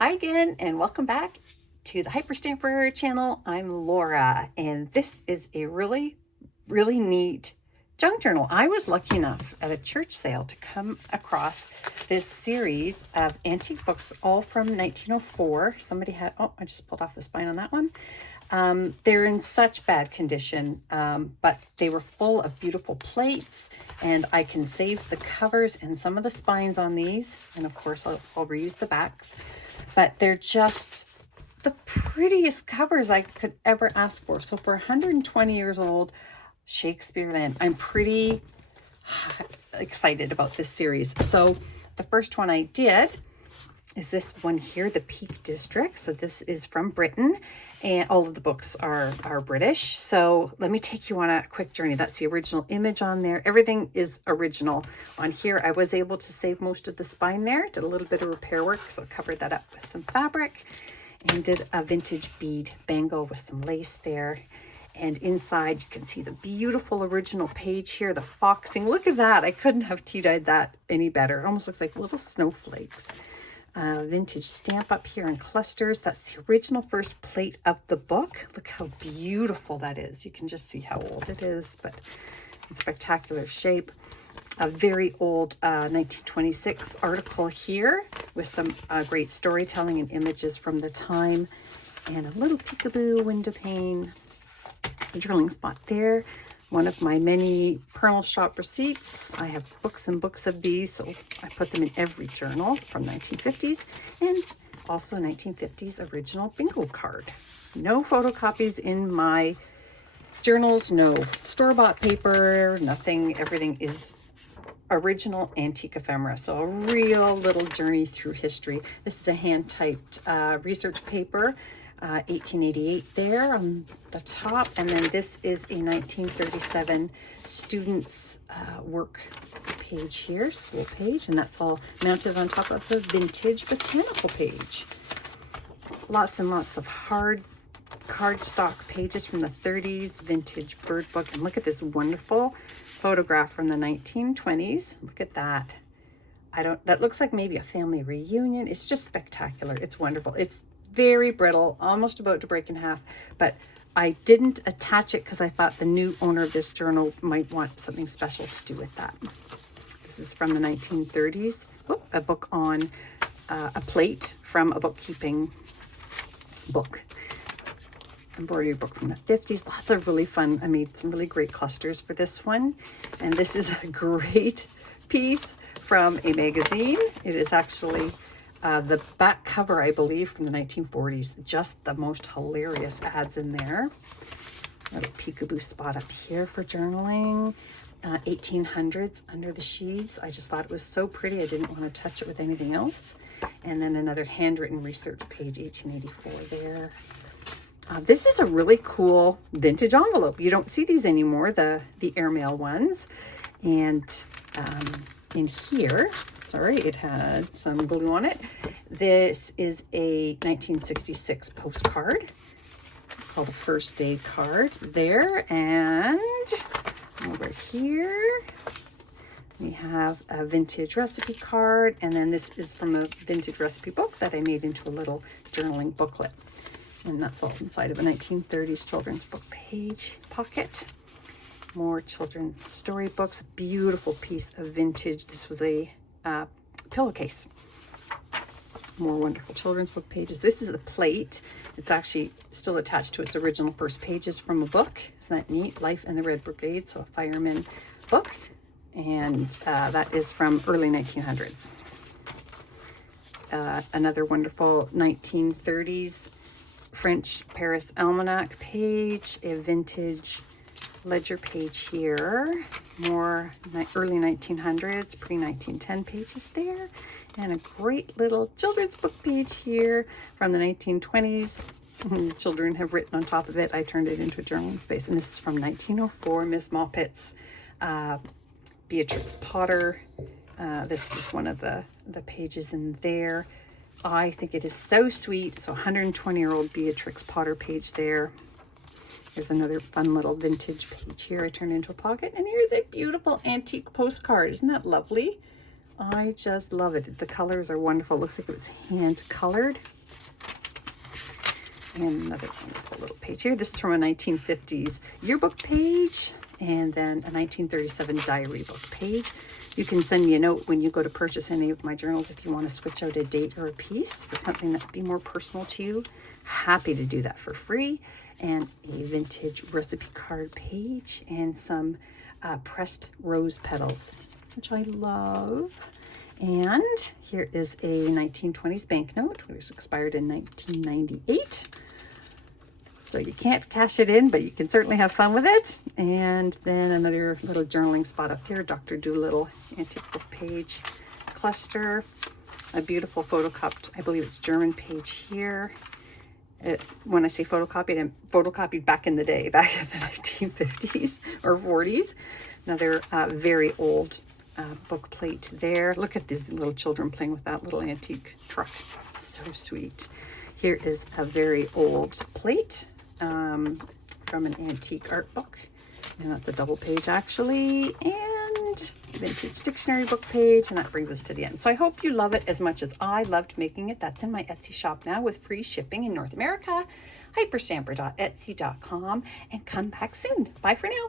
Hi again, and welcome back to the Hyperstamper channel. I'm Laura, and this is a really neat junk journal. I was lucky enough at a church sale to come across this series of antique books, all from 1904. Somebody had, oh, I just pulled off the spine on that one. They're in such bad condition, but they were full of beautiful plates, and I can save the covers and some of the spines on these. And of course, I'll reuse the backs, but they're just the prettiest covers I could ever ask for. So for 120 years old, Shakespeare Land, I'm pretty excited about this series. So the first one I did is this one here, the Peak District. So this is from Britain, and all of the books are British. So let me take you on a quick journey. That's the original image on there. Everything is original on here. I was able to save most of the spine there, did a little bit of repair work, so I covered that up with some fabric and did a vintage bead bangle with some lace there. And inside you can see the beautiful original page here, the foxing. Look at that. I couldn't have tea-dyed that any better. It almost looks like little snowflakes. Vintage stamp up here in clusters. That's the original first plate of the book. Look how beautiful that is. You can just see how old it is, but in spectacular shape. A very old 1926 article here with some great storytelling and images from the time, and a little peekaboo window pane. Journaling spot there. One of my many Pearl Shop receipts. I have books and books of these, so I put them in every journal from 1950s, and also 1950s original bingo card. No photocopies in my journals, no store-bought paper, nothing. Everything is original antique ephemera. So a real little journey through history. This is a hand-typed research paper. 1888 there on the top, and then this is a 1937 students work page here, school page, and that's all mounted on top of the vintage botanical page. Lots and lots of hard cardstock pages from the 30s, vintage bird book, and look at this wonderful photograph from the 1920s. Look at that. That looks like maybe a family reunion. It's just spectacular. It's wonderful. It's very brittle, almost about to break in half, but I didn't attach it because I thought the new owner of this journal might want something special to do with that. This is from the 1930s. Oh, a book on a plate from a bookkeeping book. Embroidery book from the 50s. Lots of really fun. I made some really great clusters for this one. And this is a great piece from a magazine. It is actually the back cover, I believe, from the 1940s. Just the most hilarious ads in there. Little peekaboo spot up here for journaling. 1800s under the sheaves. I just thought it was so pretty. I didn't want to touch it with anything else. And then another handwritten research page, 1884 there. This is a really cool vintage envelope. You don't see these anymore, the airmail ones. And in here, sorry, it had some glue on it. This is a 1966 postcard called a first aid card there. And over here, we have a vintage recipe card. And then this is from a vintage recipe book that I made into a little journaling booklet. And that's all inside of a 1930s children's book page pocket. More children's storybooks. Beautiful piece of vintage. This was a pillowcase. More wonderful children's book pages. This is a plate. It's actually still attached to its original first pages from a book. Isn't that neat? Life in the Red Brigade, so a fireman book. And that is from early 1900s. Another wonderful 1930s French Paris Almanac page, a vintage ledger page here, more early 1900s, pre-1910 pages there, and a great little children's book page here from the 1920s. The children have written on top of it. I turned it into a journaling space, and this is from 1904, Miss Moppet's Beatrix Potter. This was one of the pages in there. I think it is so sweet. So 120-year-old Beatrix Potter page there. Here's another fun little vintage page here I turned into a pocket. And here's a beautiful antique postcard. Isn't that lovely? I just love it. The colors are wonderful. It looks like it was hand colored. And another wonderful little page here. This is from a 1950s yearbook page, and then a 1937 diary book page. You can send me a note when you go to purchase any of my journals if you want to switch out a date or a piece for something that would be more personal to you. Happy to do that for free. And a vintage recipe card page and some pressed rose petals, which I love. And here is a 1920s banknote, which expired in 1998. So you can't cash it in, but you can certainly have fun with it. And then another little journaling spot up there, Dr. Dolittle antique book page cluster. A beautiful photocopied, I believe it's German page here. When I say photocopied, I'm photocopied back in the day, back in the 1950s or 40s. Another very old book plate there. Look at these little children playing with that little antique truck. So sweet. Here is a very old plate from an antique art book. And that's a double page actually. And vintage dictionary book page. And that brings us to the end. So I hope you love it as much as I loved making it. That's in my Etsy shop now with free shipping in North America. Hyperstamper.etsy.com. And come back soon. Bye for now.